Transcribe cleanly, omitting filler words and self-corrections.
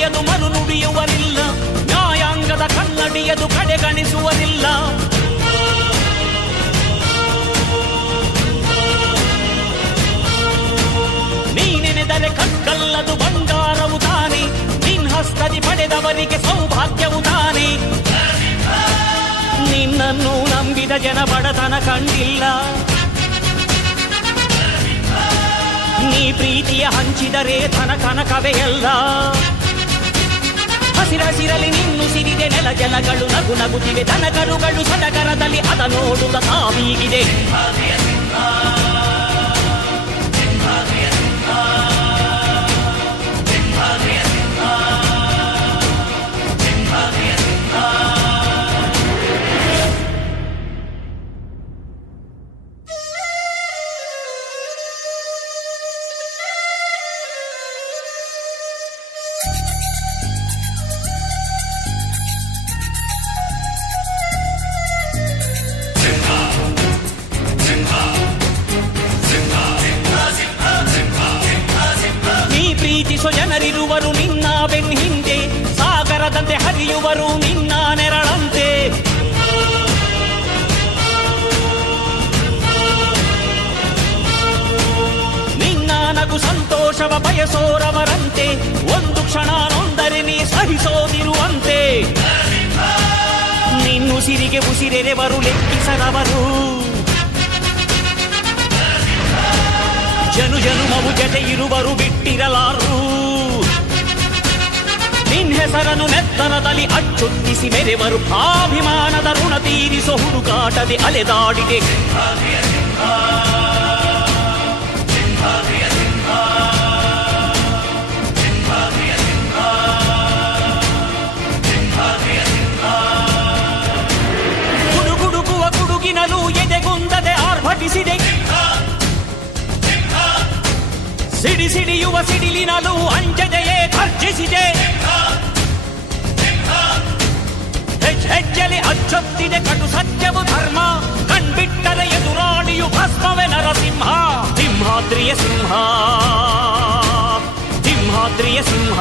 ನುಡಿಯದು ಮರು ನುಡಿಯುವರಿಲ್ಲ, ನ್ಯಾಯಾಂಗದ ಕನ್ನಡಿಯದು ಕಡೆಗಣಿಸುವರಿಲ್ಲ. ನೀನೆನೆದರೆ ಕಕ್ಕಲ್ಲದು ಬಂಗಾರವು ತಾನೆ, ನಿನ್ ಹಸ್ತದಿ ಪಡೆದವರಿಗೆ ಸೌಭಾಗ್ಯವು ತಾನೆ. ನಿನ್ನನ್ನು ನಂಬಿದ ಜನ ಬಡತನ ಕಂಡಿಲ್ಲ, ನೀ ಪ್ರೀತಿಯ ಹಂಚಿದರೆ ಧನ ಕನಕವೇ ಎಲ್ಲ. ಹಸಿರಸಿರಲಿ ನಿನ್ನು ಸಿರಿದೆ ನೆಲ ಜಲಗಳು ನಗು ನಗುತ್ತಿವೆ, ದನಕರುಗಳು ಸಡಗರದಲ್ಲಿ ಅದ ನೋಡುತ್ತ ತಾವೀಗಿದೆ. ಪ್ರೀತಿಸೋ ಜನರಿರುವರು ನಿನ್ನ ಬೆನ್ ಹಿಂದೆ, ಸಾಗರದಂತೆ ಹರಿಯುವರು ನಿನ್ನ ನೆರಳಂತೆ. ನಿನ್ನ ನಗು ಸಂತೋಷವ ಬಯಸೋರವರಂತೆ, ಒಂದು ಕ್ಷಣ ನೊಂದರೆ ನೀ ಸಹಿಸೋದಿರುವಂತೆ. ನಿನ್ನುಸಿರಿಗೆ ಉಸಿರೆರೆವರು ಲೆಕ್ಕಿಸದವರು, ಜನು ಜನುಮವು ಜತೆ ಇರುವರು ಬಿಟ್ಟಿರಲಾರು. ನಿನ್ ಹೆಸರನ್ನು ನೆತ್ತರದಲ್ಲಿ ಅಚ್ಚೊತ್ತಿಸಿ ಮೆರೆವರು, ಅಭಿಮಾನದ ಋಣ ತೀರಿಸೋ ಹುಡುಕಾಟದೆ ಅಲೆದಾಡಿದೆ. ಗುಡುಗುಡುಗುವ ಗುಡುಗಿನಲು ಎದೆಗುಂದದೆ ಆರ್ಭಟಿಸಿದೆ, ಸಿಡಿ ಸಿಡಿಯುವ ಸಿಡಿಲಿನಲು ಅಂಜದೆಯೇ ಗರ್ಜಿಸಿದೆ. ಹೆಜ್ಜೆಲಿ ಅಚ್ಚೊತ್ತಿದೆ ಕಟು ಸತ್ಯವು ಧರ್ಮ, ಕಣ್ಬಿಟ್ಟರೆ ಎದುರಾಳಿಯು ಭಸ್ಮವೇ ನರಸಿಂಹ. ಸಿಂಹಾದ್ರಿಯ ಸಿಂಹ, ಸಿಂಹಾದ್ರಿಯ ಸಿಂಹ.